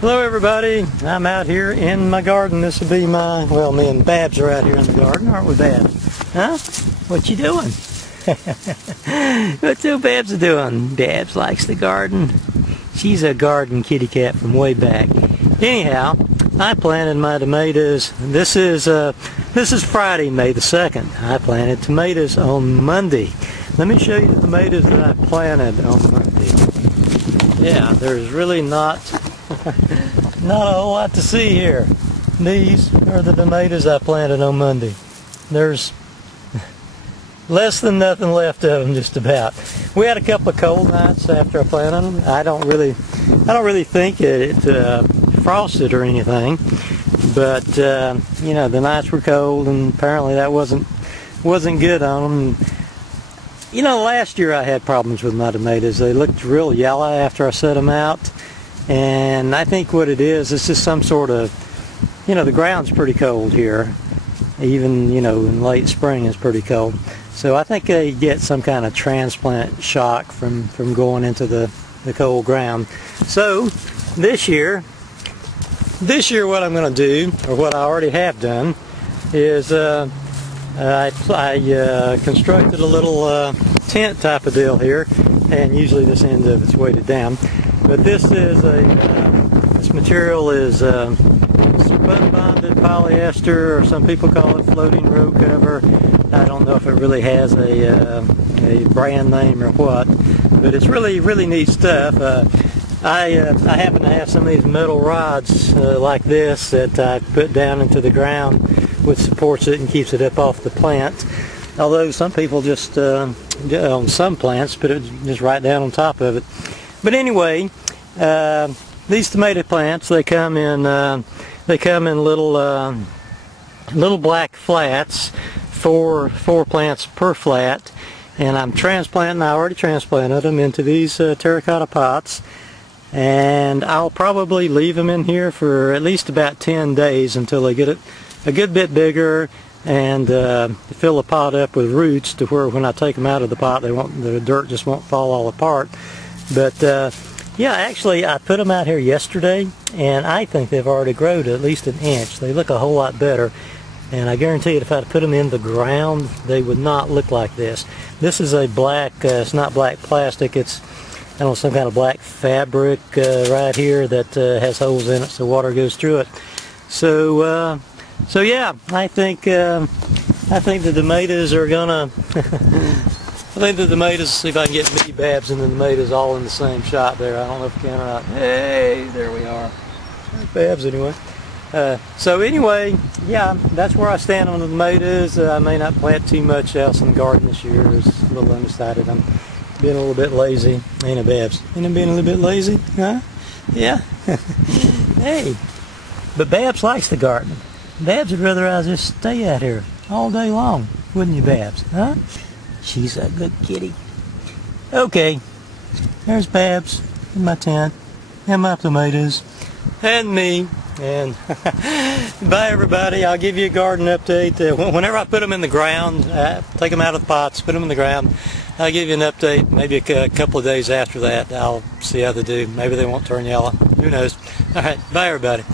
Hello everybody, I'm out here in my garden. This will be my, well, me and Babs are out here in the garden, aren't we, Babs? Huh? What you doing? What's Babs doing? Babs likes the garden. She's a garden kitty cat from way back. Anyhow, I planted my tomatoes. This is Friday, May the 2nd. I planted tomatoes on Monday. Let me show you the tomatoes that I planted on Monday. Yeah, there's really not a whole lot to see here. These are the tomatoes I planted on Monday. There's less than nothing left of them, just about. We had a couple of cold nights after I planted them. I don't really think it frosted or anything, but you know, the nights were cold, and apparently that wasn't good on them. You know, last year I had problems with my tomatoes. They looked real yellow after I set them out, and I think what it is, it's just some sort of, you know, the ground's pretty cold here. Even, you know, in late spring it's pretty cold. So I think they get some kind of transplant shock from going into the cold ground. So this year what I'm going to do, or what I already have done, is I constructed a little tent type of deal here, and usually this end of it's weighted down. But this is this material is spun bonded polyester, or some people call it floating row cover. I don't know if it really has a brand name or what, but it's really neat stuff. I happen to have some of these metal rods like this that I put down into the ground, which supports it and keeps it up off the plant. Although some people just, on some plants, put it just right down on top of it. But anyway, these tomato plants, they come in little black flats, four plants per flat, and I'm transplanting. I already transplanted them into these terracotta pots. And I'll probably leave them in here for at least about 10 days until they get it a good bit bigger, and fill the pot up with roots to where when I take them out of the pot, the dirt just won't fall all apart. But yeah, actually I put them out here yesterday, and I think they've already grown to at least an inch. They look a whole lot better, and I guarantee you if I put them in the ground, they would not look like this. This is a black, it's not black plastic, it's, I don't know, some kind of black fabric right here that has holes in it so water goes through it. So yeah, I think the tomatoes are gonna I think the tomatoes, see if I can get me, Babs, and the tomatoes all in the same shot there. I don't know if I can or not. Hey, there we are. There's Babs anyway. So anyway, yeah, that's where I stand on the tomatoes. I may not plant too much else in the garden this year. It's a little undecided. I'm being a little bit lazy. Ain't it, Babs? Ain't it being a little bit lazy? Huh? Yeah? Hey, but Babs likes the garden. Babs would rather I just stay out here all day long, wouldn't you, Babs? Huh? She's a good kitty. Okay, there's Babs in my tent, and my tomatoes, and me, and bye everybody. I'll give you a garden update. Whenever I put them in the ground, take them out of the pots, put them in the ground, I'll give you an update. Maybe a couple of days after that, I'll see how they do. Maybe they won't turn yellow. Who knows? Alright, bye everybody.